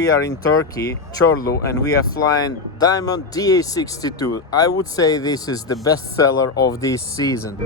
we are in Turkey, Çorlu, and we are flying Diamond DA-62. I would say this is the best seller of this season.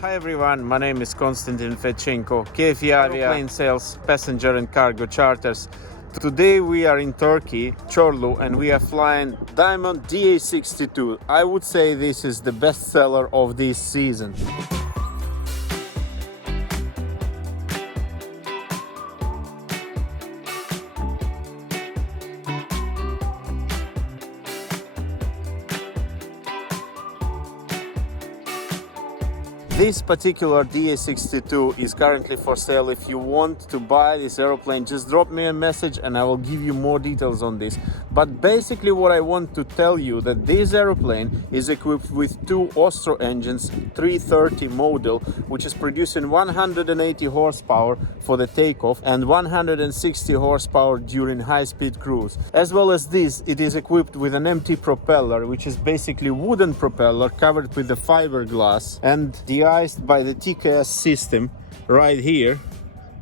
Hi everyone, my name is Konstantin Fedchenko, KFEAvia plane sales, passenger and cargo charters. Today we are in Turkey, Çorlu, and we are flying Diamond DA-62. I would say this is the best seller of this season. This particular DA-62 is currently for sale. If you want to buy this aeroplane, just drop me a message and I will give you more details on this. But basically what I want to tell you that this aeroplane is equipped with two Austro engines, 330 model, which is producing 180 horsepower for the takeoff and 160 horsepower during high-speed cruise. As well as this, it is equipped with an empty propeller, which is basically wooden propeller covered with the fiberglass and de-iced by the TCS system. Right here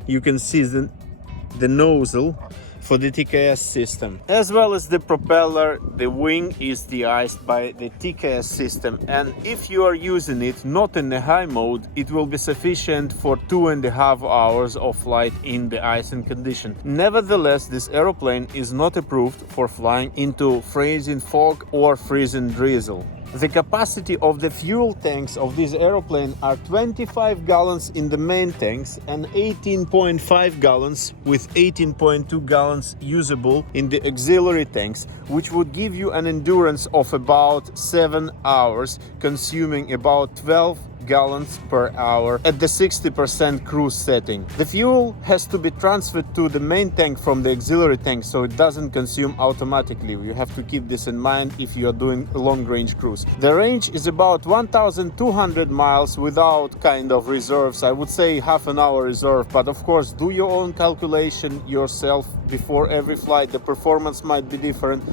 you can see the nozzle for the TCS system. As well as the propeller, the wing is de-iced by the TCS system, and if you are using it not in the high mode, it will be sufficient for 2.5 hours of flight in the icing condition. Nevertheless, this aeroplane is not approved for flying into freezing fog or freezing drizzle. The capacity of the fuel tanks of this aeroplane are 25 gallons in the main tanks and 18.5 gallons with 18.2 gallons usable in the auxiliary tanks, which would give you an endurance of about 7 hours, consuming about 12 gallons per hour at the 60% cruise setting. The fuel has to be transferred to the main tank from the auxiliary tank, so it doesn't consume automatically. You have to keep this in mind if you are doing a long-range cruise. The range is about 1,200 miles without kind of reserves. I would say half an hour reserve, but of course do your own calculation yourself before every flight. The performance might be different.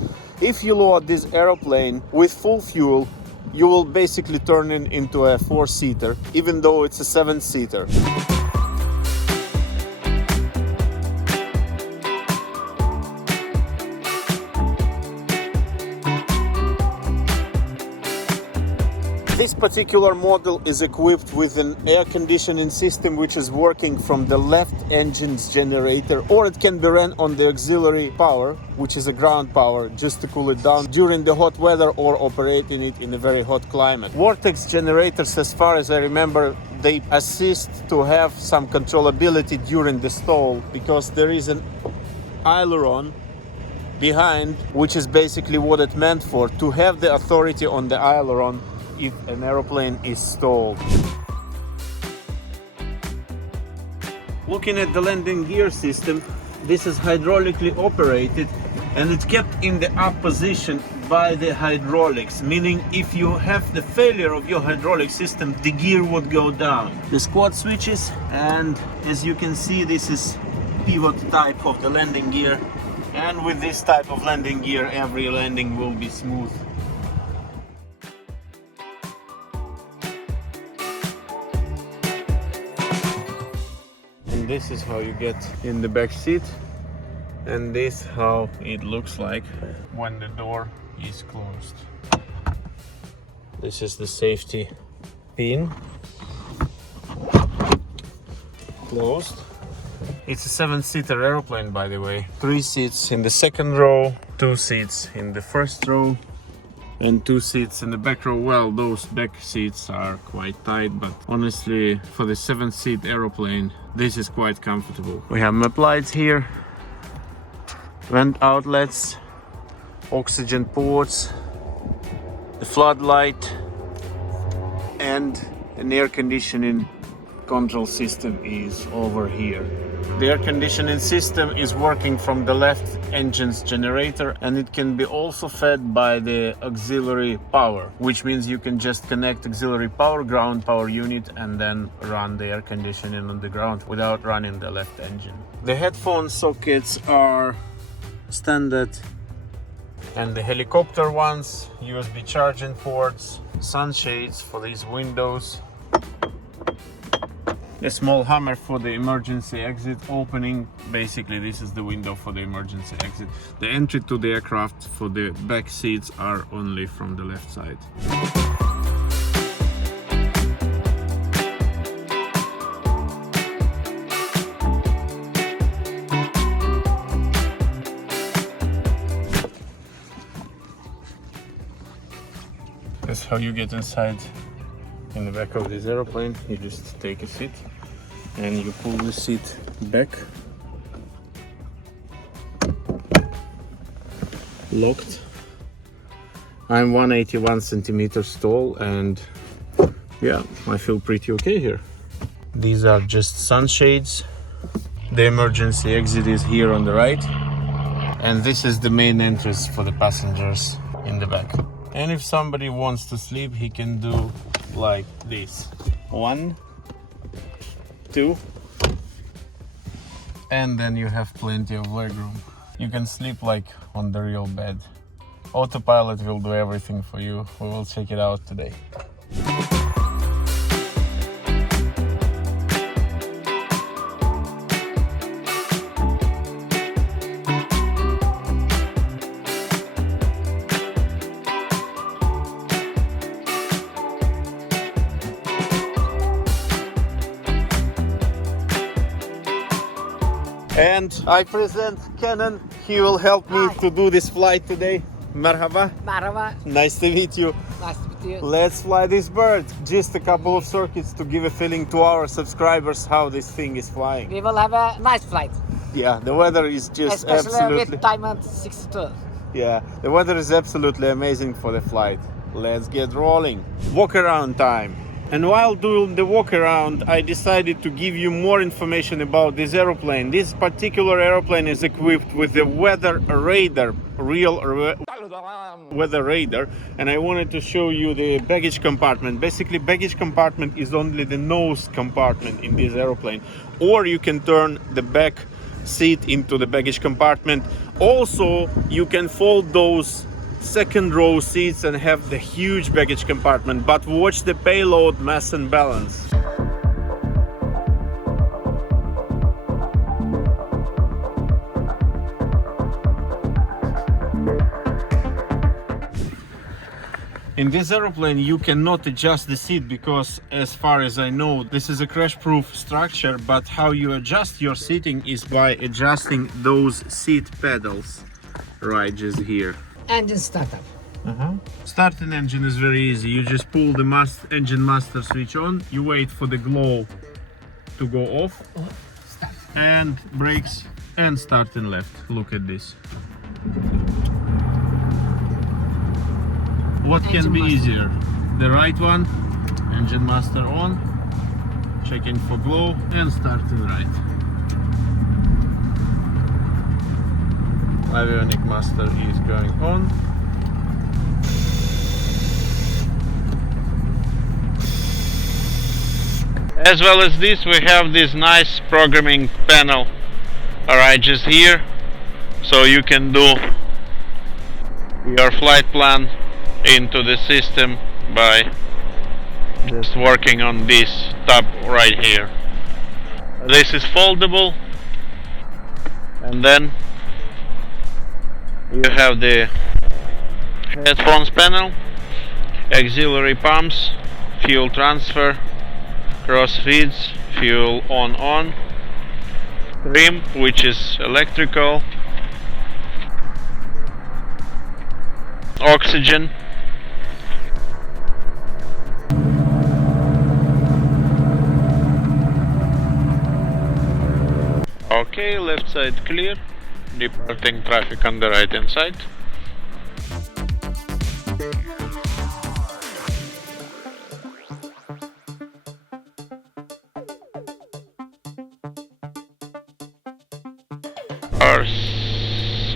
If you load this aeroplane with full fuel, you will basically turn it into a 4-seater, even though it's a 7-seater. This particular model is equipped with an air conditioning system which is working from the left engine's generator, or it can be run on the auxiliary power, which is a ground power, just to cool it down during the hot weather or operating it in a very hot climate. Vortex generators, as far as I remember, they assist to have some controllability during the stall, because there is an aileron behind, which is basically what it's meant for, to have the authority on the aileron if an aeroplane is stalled. Looking at the landing gear system, this is hydraulically operated and it's kept in the up position by the hydraulics, meaning if you have the failure of your hydraulic system, the gear would go down. The squad switches, and as you can see, this is pivot type of the landing gear, and with this type of landing gear every landing will be smooth. This is how you get in the back seat, and this how it looks like when the door is closed. This is the safety pin. Closed. It's a 7-seater airplane, by the way. 3 seats in the second row, 2 seats in the first row, and 2 seats in the back row. Well, those back seats are quite tight, but honestly, for the 7-seat aeroplane, this is quite comfortable. We have map lights here, vent outlets, oxygen ports, the floodlight, and an air conditioning control system is over here. The air conditioning system is working from the left engine's generator, and it can be also fed by the auxiliary power, which means you can just connect auxiliary power, ground power unit, and then run the air conditioning on the ground without running the left engine. The headphone sockets are standard, and the helicopter ones, USB charging ports, sunshades for these windows, a small hammer for the emergency exit opening. Basically, this is the window for the emergency exit. The entry to the aircraft for the back seats are only from the left side. That's how you get inside. In the back of this aeroplane, you just take a seat and you pull the seat back, locked. I'm 181 centimeters tall, and yeah, I feel pretty okay here. These are just sunshades. The emergency exit is here on the right, and this is the main entrance for the passengers in the back. And if somebody wants to sleep, he can do like this. 1, 2, and then you have plenty of legroom. You can sleep like on the real bed. Autopilot will do everything for you. We will check it out today. And I present Kenan. He will help me to do this flight today. Merhaba. Merhaba. Nice to meet you. Nice to meet you. Let's fly this bird. Just a couple of circuits to give a feeling to our subscribers how this thing is flying. We will have a nice flight. Yeah, the weather is just Especially absolutely... with Diamond 62. Yeah, the weather is absolutely amazing for the flight. Let's get rolling. Walk around time. And while doing the walk around, I decided to give you more information about this aeroplane. This particular aeroplane is equipped with the weather radar, weather radar, and I wanted to show you the baggage compartment. Basically, baggage compartment is only the nose compartment in this aeroplane, or you can turn the back seat into the baggage compartment. Also, you can fold those second row seats and have the huge baggage compartment, but watch the payload, mass and balance. In this aeroplane you cannot adjust the seat because, as far as I know, this is a crash-proof structure, but how you adjust your seating is by adjusting those seat pedals right just here. Engine startup. Starting engine is very easy. You just pull the engine master switch on, you wait for the glow to go off, Start. and brakes, and starting left. Look at this. What can Engine be master. easier? The right one, engine master on, checking for glow, and starting right. Avionic master is going on. As well as this, we have this nice programming panel right just here, so you can do your flight plan into the system by just working on this tab right here. This is foldable, and then you have the headphones panel, auxiliary pumps, fuel transfer, cross feeds, fuel on, trim, which is electrical, oxygen, okay, left side clear, departing traffic on the right hand side.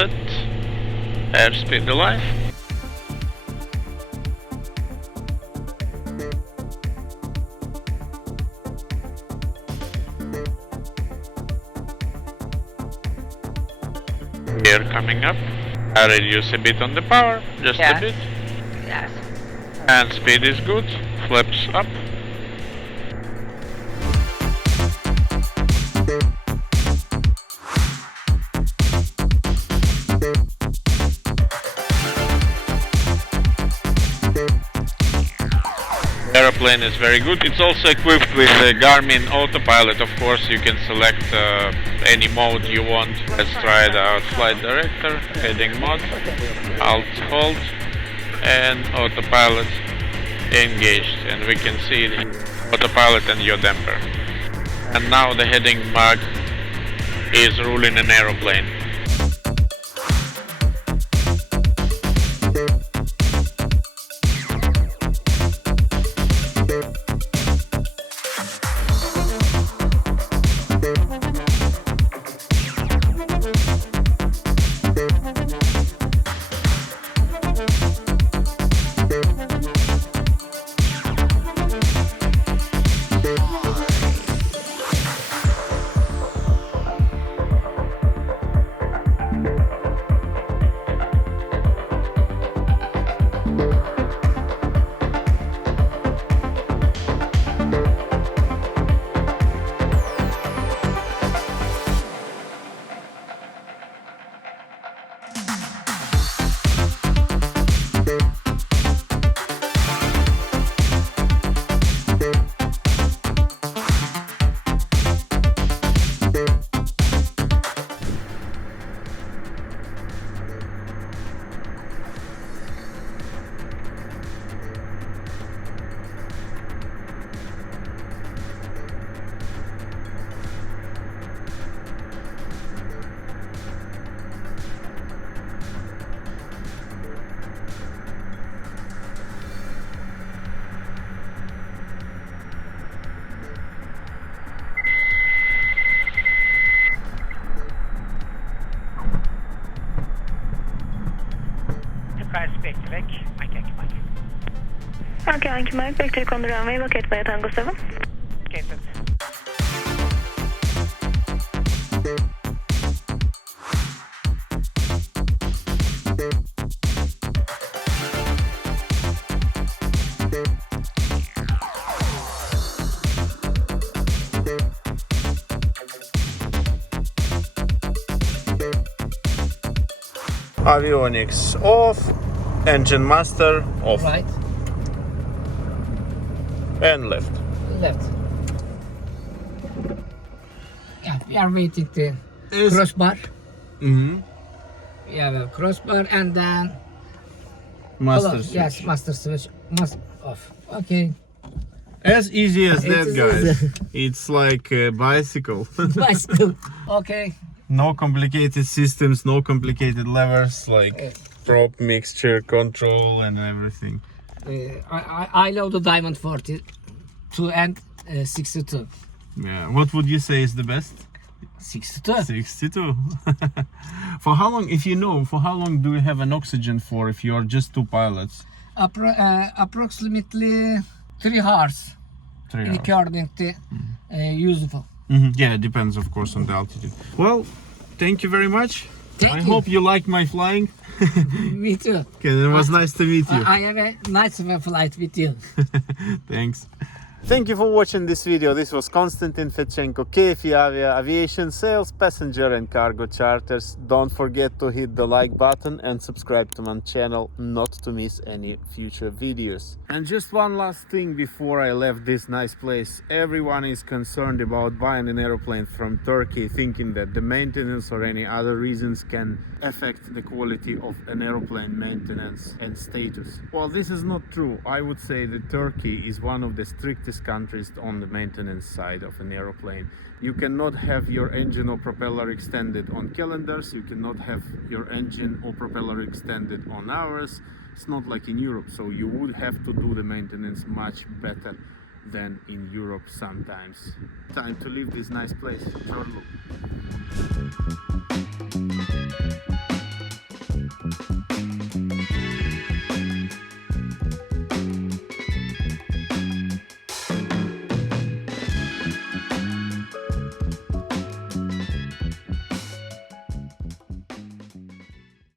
set. Airspeed alive. Gear coming up. I reduce a bit on the power, just a bit. Yes. And speed is good. Flaps up. Aeroplane is very good. It's also equipped with the Garmin autopilot. Of course, you can select any mode you want. Let's try it out. Flight director, heading mode, alt hold, and autopilot engaged. And we can see the autopilot and yaw damper. And now the heading mark is ruling an aeroplane. Okay, Yankee Mike, Victor on the runway, locate by Tango 7. Located. Avionics off, engine master off, Right. and left. Left. Yeah, we are waiting the crossbar. Mm-hmm. We have a crossbar and then Master off. switch. Yes, master switch. Must off. Okay. As easy as It that, is guys. easy. It's like a bicycle. Bicycle. Okay. No complicated systems, no complicated levers like prop, mixture, control, and everything. I love the Diamond 42 and 62. Yeah. What would you say is the best? 62. 62. For how long, if you know, for how long do you have an oxygen for if you are just two pilots? Approximately 3 hours. 3 hours. According to useful. Yeah, it depends, of course, on the altitude. Well, thank you very much. Thank I you. hope you like my flying. Me too. Okay, it was nice to meet you. I have a nice flight with you. Thanks. Thank you for watching this video. This was Konstantin Fedchenko, KFEAvia Aviation Sales, Passenger and Cargo Charters. Don't forget to hit the like button and subscribe to my channel not to miss any future videos. And just one last thing before I left this nice place. Everyone is concerned about buying an aeroplane from Turkey, thinking that the maintenance or any other reasons can affect the quality of an aeroplane maintenance and status. Well, this is not true. I would say that Turkey is one of the strictest countries on the maintenance side of an aeroplane. You cannot have your engine or propeller extended on calendars. You cannot have your engine or propeller extended on hours. It's not like in Europe, so you would have to do the maintenance much better than in Europe sometimes. Time to leave this nice place, Çorlu.